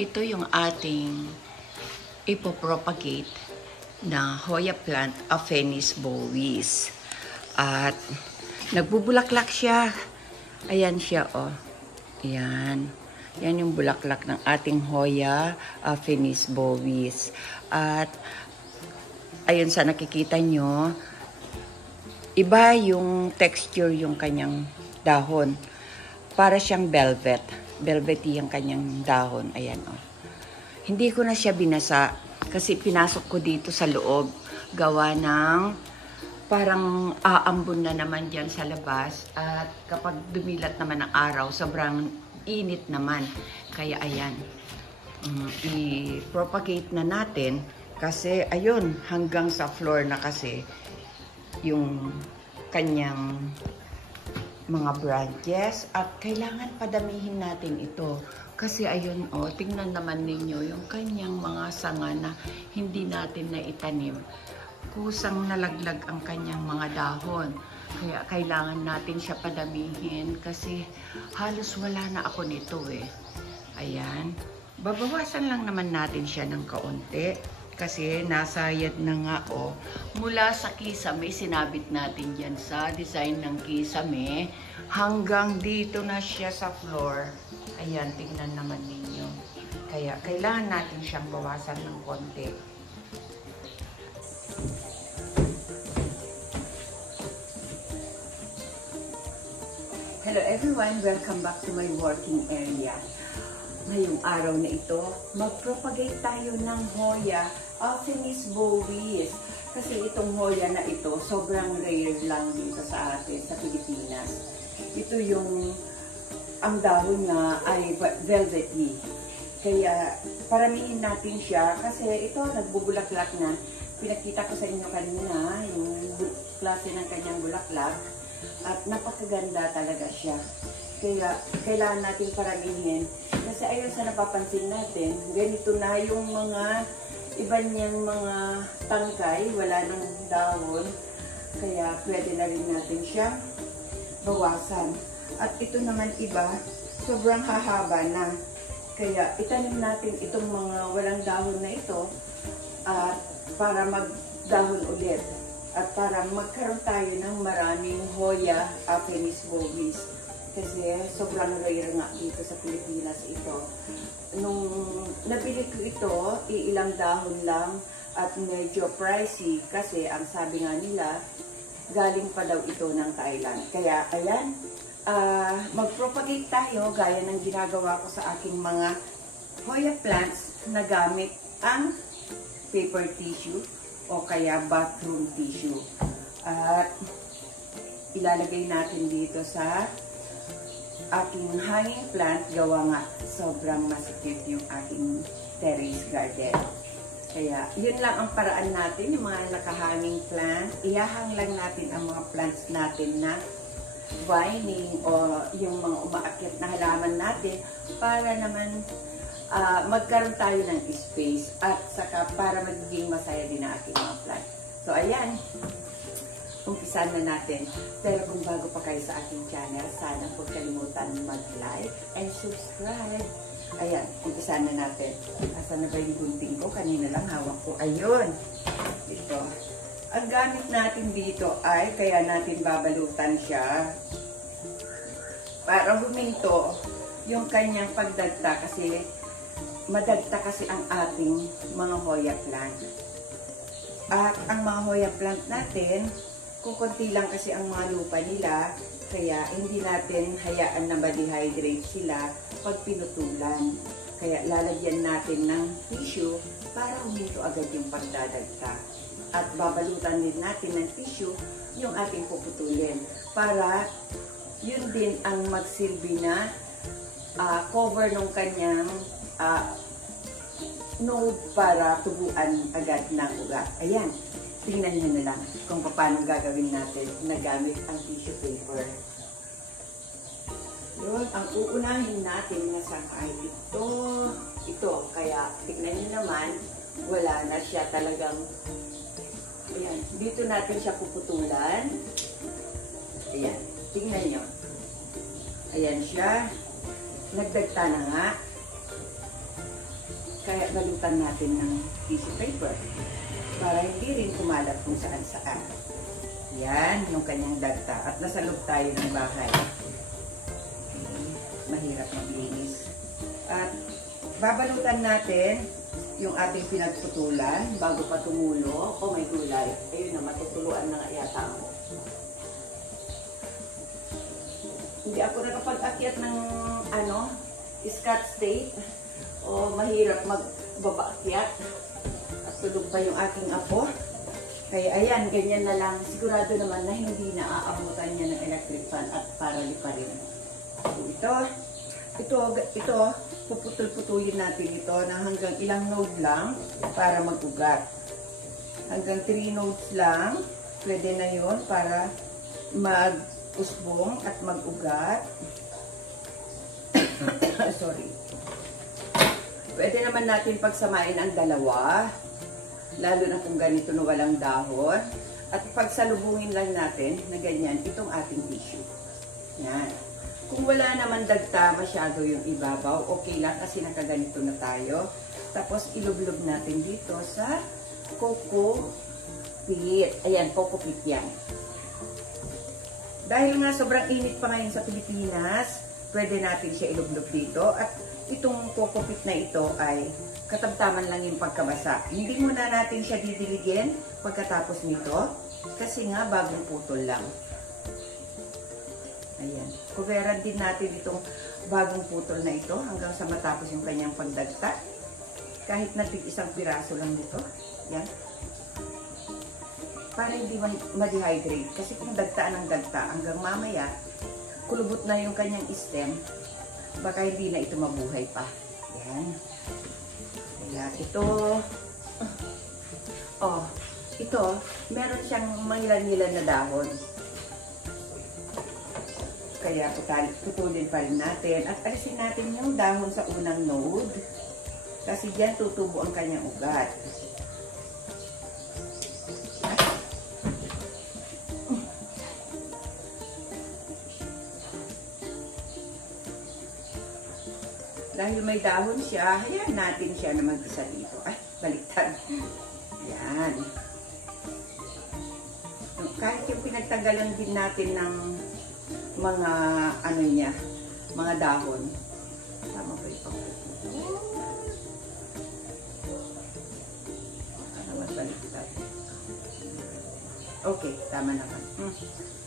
Ito yung ating ipopropagate na Hoya plant, Aphenis bovis. At nagbubulaklak siya. Ayan siya, oh. Ayan. Yan yung bulaklak ng ating Hoya, Aphenis bovis. At ayun sa nakikita nyo, iba yung texture yung kanyang dahon. Para siyang velvet. Velvety yung kanyang dahon. Ayan, oh. Hindi ko na siya binasa kasi pinasok ko dito sa loob. Gawa ng parang aambon na naman dyan sa labas. At kapag dumilat naman ang araw, sobrang init naman. Kaya ayan, i-propagate na natin. Kasi ayun, hanggang sa floor na kasi yung kanyang mga branches at kailangan padamihin natin ito kasi ayun, oh, tingnan naman ninyo yung kanyang mga sanga na hindi natin na itanim, kusang nalaglag ang kanyang mga dahon, kaya kailangan natin siya padamihin kasi halos wala na ako nito ayan, babawasan lang naman natin siya ng kaunti kasi nasayad na nga, oh. Mula sa kisame, sinabit natin dyan sa design ng kisame, hanggang dito na siya sa floor. Ayan, tingnan naman ninyo. Kaya, kailangan natin siyang bawasan ng konti. Hello everyone! Welcome back to my working area. Ngayong araw na ito, mag-propagate tayo ng Hoya Aphenis bovis. Kasi itong Hoya na ito, sobrang rare lang dito sa atin, sa Pilipinas. Ito yung, ang dahon na ay velvety. Kaya, paramihin natin siya kasi ito, nagbubulaklak na. Pinakita ko sa inyo kanina, yung klase ng kanyang bulaklak. At napakaganda talaga siya. Kaya, kailangan natin paramihin. Kasi ayun sa napapansin natin, ganito na yung mga iba niyang mga tangkay, wala nang dahon. Kaya pwede na rin natin siya bawasan. At ito naman iba, sobrang hahaba na. Kaya itanim natin itong mga walang dahon na ito at para magdahon ulit. At para magkaroon tayo ng maraming Hoya Aphenis bovis. Kasi sobrang rare nga dito sa Pilipinas ito. Nung nabili ko ito, iilang dahon lang at medyo pricey kasi ang sabi nga nila, galing pa daw ito ng Thailand. Kaya ayan, mag-propagate tayo gaya ng ginagawa ko sa aking mga Hoya plants na gamit ang paper tissue o kaya bathroom tissue. At ilalagay natin dito sa aking hanging plant, gawa nga sobrang masikip yung aking terrace garden. Kaya yun lang ang paraan natin, yung mga nakahanging plant, iyahang lang natin ang mga plants natin na vining o yung mga umaakyat na halaman natin para naman magkaroon tayo ng space at saka para magiging masaya din ang ating mga plant. So ayan, umpisan na natin. Pero kung bago pa kayo sa aking channel, sana huwag kalimutan mag-like and subscribe. Ayan, umpisan na natin. Asan na ba yung gunting ko? Kanina lang hawak ko. Ayun! Ito. Ang gamit natin dito ay, kaya natin babalutan siya para huminto yung kanyang pagdagta kasi madagta kasi ang ating mga Hoya plant. At ang mga Hoya plant natin, kukunti lang kasi ang mga lupa nila, kaya hindi natin hayaan na ma-dehydrate sila pag pinutulan. Kaya lalagyan natin ng tissue para huminto agad yung pagdadagta. At babalutan din natin ng tissue yung ating puputulin para yun din ang magsilbi na cover ng kanyang node para tubuan agad ng ugat. Ayan. Tingnan nyo na lang kung paano gagawin natin na gamit ang tissue paper. Yun, ang uunahin natin na sangkay ito. Kaya tingnan nyo naman, wala na siya talagang, ayan, dito natin siya puputulan. Ayan, tingnan nyo. Ayan siya, nagdagta na nga. Kaya balutan natin ng tissue paper para hindi rin kumalat kung saan saan. Yan, yung kanyang dagta. At nasa loob tayo ng bahay. Okay. Mahirap maglinis. At babalutan natin yung ating pinagputulan bago pa tumulo. O may gulay. Ayun na, matutuluan na yata ako. Hindi ako nakapag-akyat ng Scotch Tape. O mahirap magbabaakyat. At tulog pa yung aking apo. Kaya ayan, ganyan na lang. Sigurado naman na hindi na aabutan niya ng electric fan at parali pa rin. Ito, puputol-putulin natin ito na hanggang ilang node lang para mag-ugat. Hanggang 3 nodes lang, pwede na yun para mag-usbong at mag-ugat. Sorry. Pwede naman natin pagsamain ang dalawa, lalo na kung ganito na walang dahon. At pagsalubungin lang natin na ganyan itong ating tissue. Yan. Kung wala naman dagta masyado yung ibabaw, okay lang kasi nakaganito na tayo. Tapos ilublob natin dito sa coco pit. Ayan, coco pit yan. Dahil nga sobrang init pa ngayon sa Pilipinas, pwede natin siya ilublob dito. At itong coco pit na ito ay katamtaman lang yung pagkabasa. Hindi muna natin siya didiligin pagkatapos nito kasi nga bagong putol lang. Ayan. Kuveran din natin itong bagong putol na ito hanggang sa matapos yung kanyang pagdagta. Kahit na isang piraso lang dito. Yan. Para hindi ma-dehydrate. Kasi kung dagtaan ng dagta hanggang mamaya, kulubot na yung kanyang stem, baka hindi na ito mabuhay pa. Yan. Kaya ito, ito, meron siyang mangilan-ngilan na dahon. Kaya putulin pa rin natin at alisin natin yung dahon sa unang node kasi diyan tutubo ang kanyang ugat. Dahil may dahon siya, hayaan natin siya na mag-isa dito. Ay, baliktad. Yan. Kahit yung pinagtanggalan din natin ng mga mga dahon. Tama ba ito? Para magbaliktad. Okay, tama naman.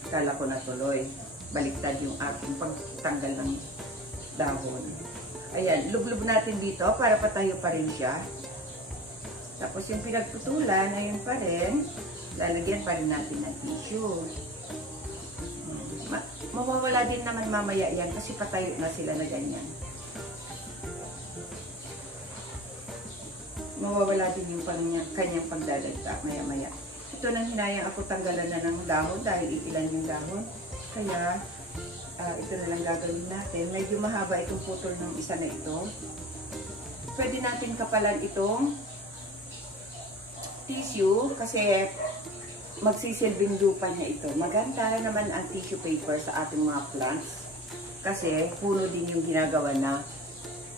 Kala ko natuloy. Baliktad yung ating pagtanggal ng dahon. Ayan, lublob natin dito para patayo pa rin siya. Tapos yung pinagputulan, ayun pa rin. Lalagyan pa rin natin ng tissue. Mawawala din naman mamaya yan kasi patayo na sila na ganyan. Mawawala din yung kanyang pagdadagta maya-maya. Ito nang hinayang ako tanggalan na ng dahon dahil ilan yung dahon. Kaya ito na lang gagawin natin. Medyo mahaba itong putol ng isa na ito. Pwede natin kapalan itong tissue kasi magsisilbing lupa niya ito. Maganda naman ang tissue paper sa ating mga plants kasi puno din yung ginagawa na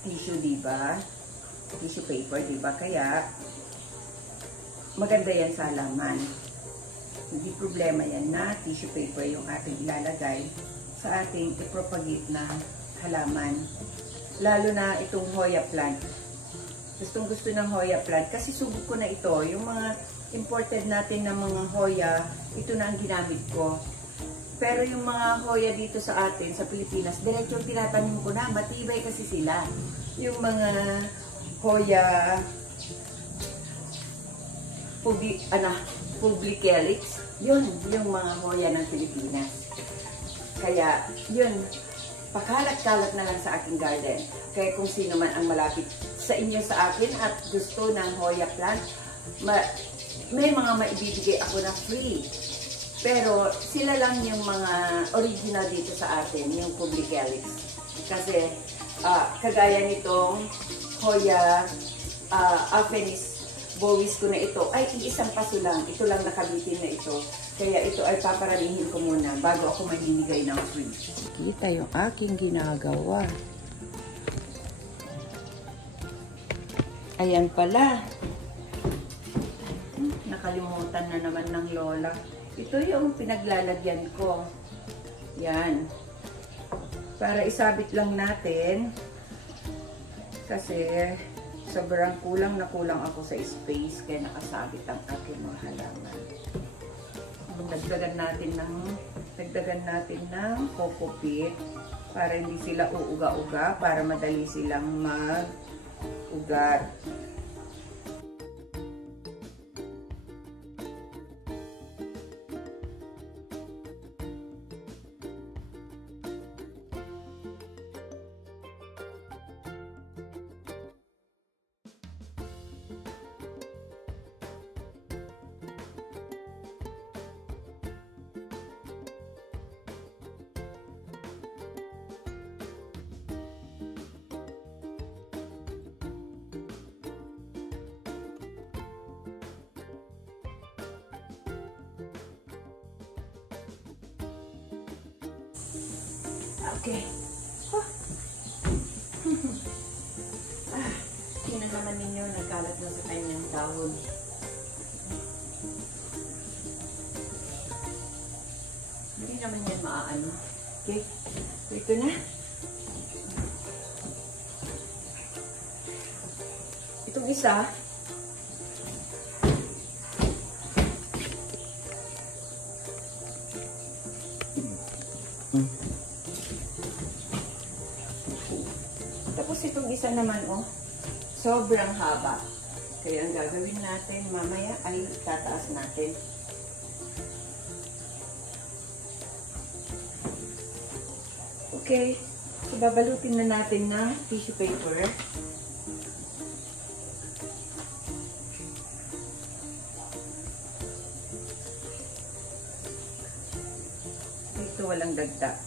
tissue, diba? Tissue paper, diba? Kaya maganda yan sa halaman. Hindi problema yan na tissue paper yung ating ilalagay sa ating ipropagate na halaman. Lalo na itong Hoya plant. Gustong gusto ng Hoya plant kasi subok ko na ito. Yung mga imported natin ng mga Hoya, ito na ang ginamit ko. Pero yung mga Hoya dito sa atin, sa Pilipinas, diretsong tinatanim ko na. Matibay kasi sila. Yung mga Hoya Publicalyx, yun, yung mga Hoya ng Pilipinas. Kaya, yun, pakalat-kalat na lang sa aking garden. Kaya kung sino man ang malapit sa inyo sa akin at gusto ng Hoya plant, may mga maibibigay ako na free. Pero sila lang yung mga original dito sa atin, yung Publicalyx. Kasi kagaya nitong Hoya Aphenis bovis ko na ito, ay iisang paso lang. Ito lang nakabitin na ito. Kaya ito ay paparamihin ko muna bago ako mamimigay ng free. Kita yung aking ginagawa. Ayan pala. Nakalimutan na naman ng lola. Ito yung pinaglalagyan ko. Yan. Para isabit lang natin. Kasi sobrang kulang na kulang ako sa space. Kaya nakasabit ang aking mga halaman. Dagdagan natin ng coco peat. Para hindi sila uuga-uga. Para madali silang mag-ugat. Okay. Tingnan naman ninyo, nagkalat na sa kanyang dahon. Hindi naman yan maaano. Okay. Ito na. Itong isa, tapos itong isa naman, sobrang haba. Kaya ang gagawin natin mamaya ay tataas natin. Okay. So, babalutin na natin ng tissue paper. Ito walang dagta.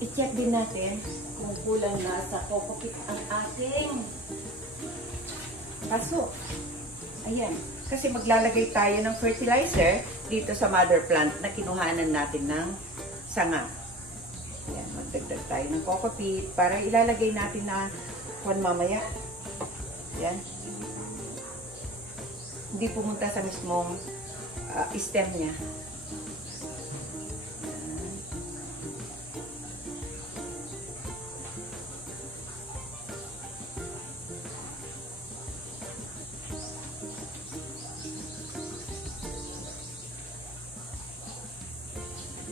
I-check din natin kung kulang na sa coco peat ang ating paso. Ayan. Kasi maglalagay tayo ng fertilizer dito sa mother plant na kinuhanan natin ng sanga. Ayan. Magdagdag tayo ng coco peat para ilalagay natin na mamaya. Ayan. Hindi pumunta sa mismong stem niya.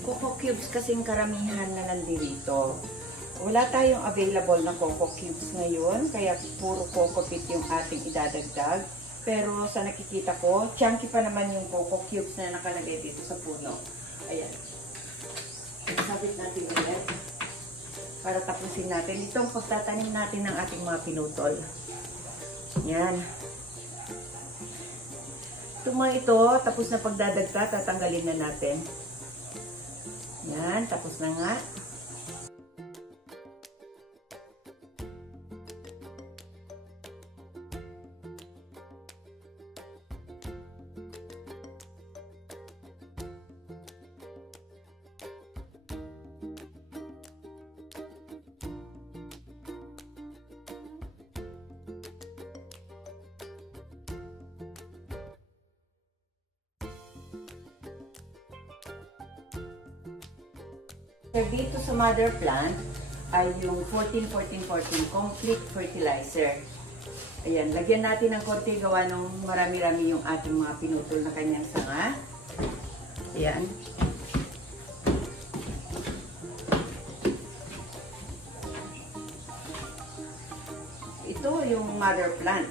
Coco cubes kasing karamihan na nandito. Wala tayong available na coco cubes ngayon, kaya puro coco peat yung ating idadagdag. Pero sa nakikita ko, chunky pa naman yung coco cubes na nakalagay dito sa puno. Ayan. Sabit natin ulit para tapusin natin itong pagtatanim natin ng ating mga pinutol. Yan. Itong mga ito, tapos na pagdadagta, tatanggalin na natin. Yan, tapos na nga. Dito sa mother plant ay yung 14-14-14 complete fertilizer. Ayan, lagyan natin ng konti gawa ng marami-rami yung ating mga pinutol na kanyang sanga. Ayan. Ito yung mother plant.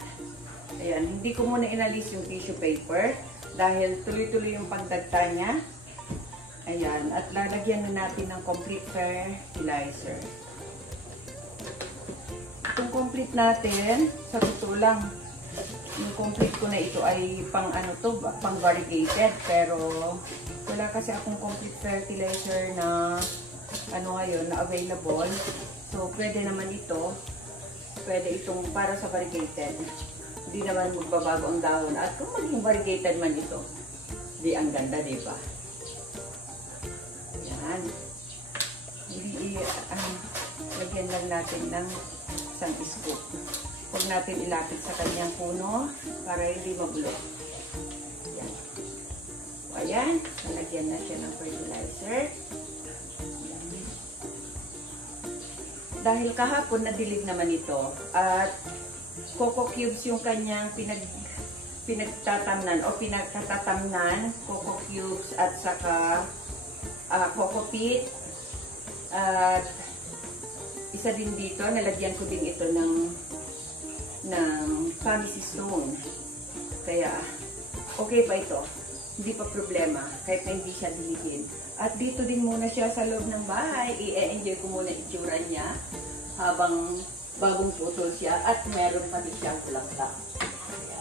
Ayan, hindi ko muna inalis yung tissue paper dahil tuloy-tuloy yung pagdagta niya. Ayan, at lalagyan na natin ng complete fertilizer. Itong complete natin, sa totoo lang, yung complete ko na ito ay pang ano to, pang variegated, pero wala kasi akong complete fertilizer na ano ngayon, na available. So, pwede naman ito, pwede itong para sa variegated. Hindi naman magbabago ang dahon. At kung maging variegated man ito, di ang ganda, di ba? Yan. Lagyan lang natin ng isang scoop. Huwag natin ilapit sa kanyang puno para hindi mabulok. Yan. O, ayan. Nalagyan na siya ng fertilizer. Yan. Dahil kahapon nadilig naman ito at coco cubes yung kanyang pinagtatamnan o pinagkatatamnan, coco cubes at saka coco peat. At isa din dito, nalagyan ko din ito ng pumice stone. Kaya, okay pa ito. Hindi pa problema, kahit na hindi siya diligin. At dito din muna siya sa loob ng bahay. I-enjoy ko muna itsura niya habang bagong putol siya at meron pa din siyang bulaklak.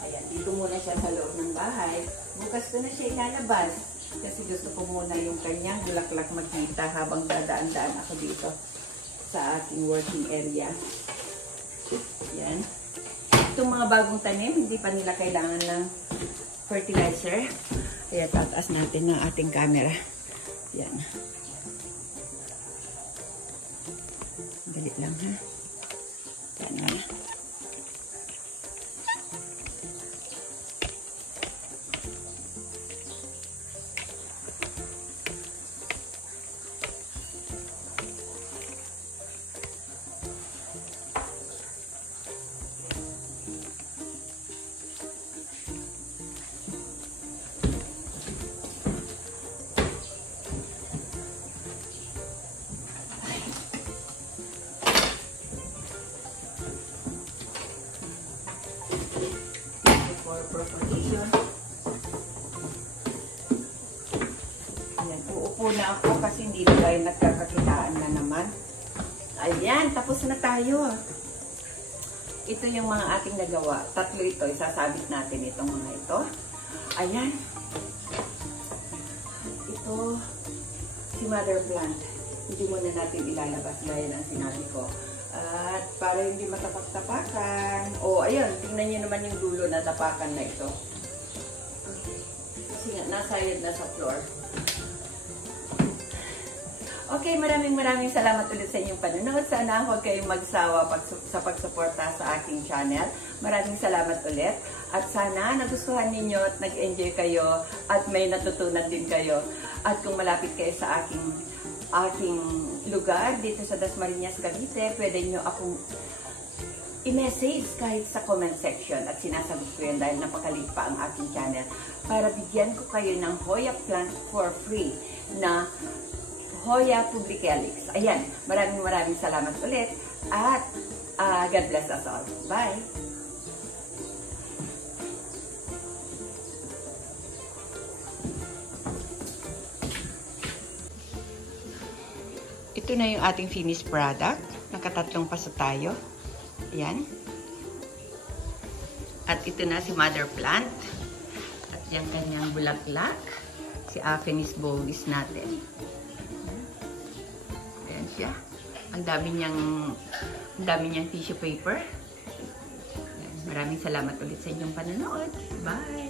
Ayan, dito muna siya sa loob ng bahay. Bukas ko na siya ilalabas kasi gusto ko muna yung kanyang bulaklak makita habang dadaan-daan ako dito sa aking working area. Yan. Itong mga bagong tanim, hindi pa nila kailangan ng fertilizer. Kaya tataas natin ng ating camera. Yan. Dali lang ha. Yan na. Propagation. Ayan, uupo na ako kasi hindi na tayo nagkakakitaan na naman. Ayan, tapos na tayo. Ito yung mga ating nagawa. Tatlo ito, isasabit natin itong mga ito. Ayan. Ito, si mother plant. Hindi muna natin ilalabas gaya ng sinabi ko. At para hindi matapak-tapakan. O, ayun, tingnan nyo naman yung dulo na tapakan na ito. Kasi nga, nasayad na sa floor. Okay, maraming salamat ulit sa inyong panonood. Sana huwag kayong magsawa sa pagsuporta sa aking channel. Maraming salamat ulit. At sana nagustuhan ninyo at nag-enjoy kayo at may natutunan din kayo. At kung malapit kayo sa aking lugar dito sa Dasmariñas, Cavite, pwede nyo akong i-message kahit sa comment section at sinasagot ko yun dahil napakaliit pa ang aking channel para bigyan ko kayo ng Hoya plant for free na Hoya publicalis. Ayan, maraming salamat ulit at God bless us all. Bye! Ito na yung ating finished product. Nakatatlong paso tayo. Ayan. At ito na si mother plant. At yung kanyang bulaklak. Si Aphenis bovis natin. Ayan siya. Ang dami niyang tissue paper. Ayan. Maraming salamat ulit sa inyong panonood. Bye!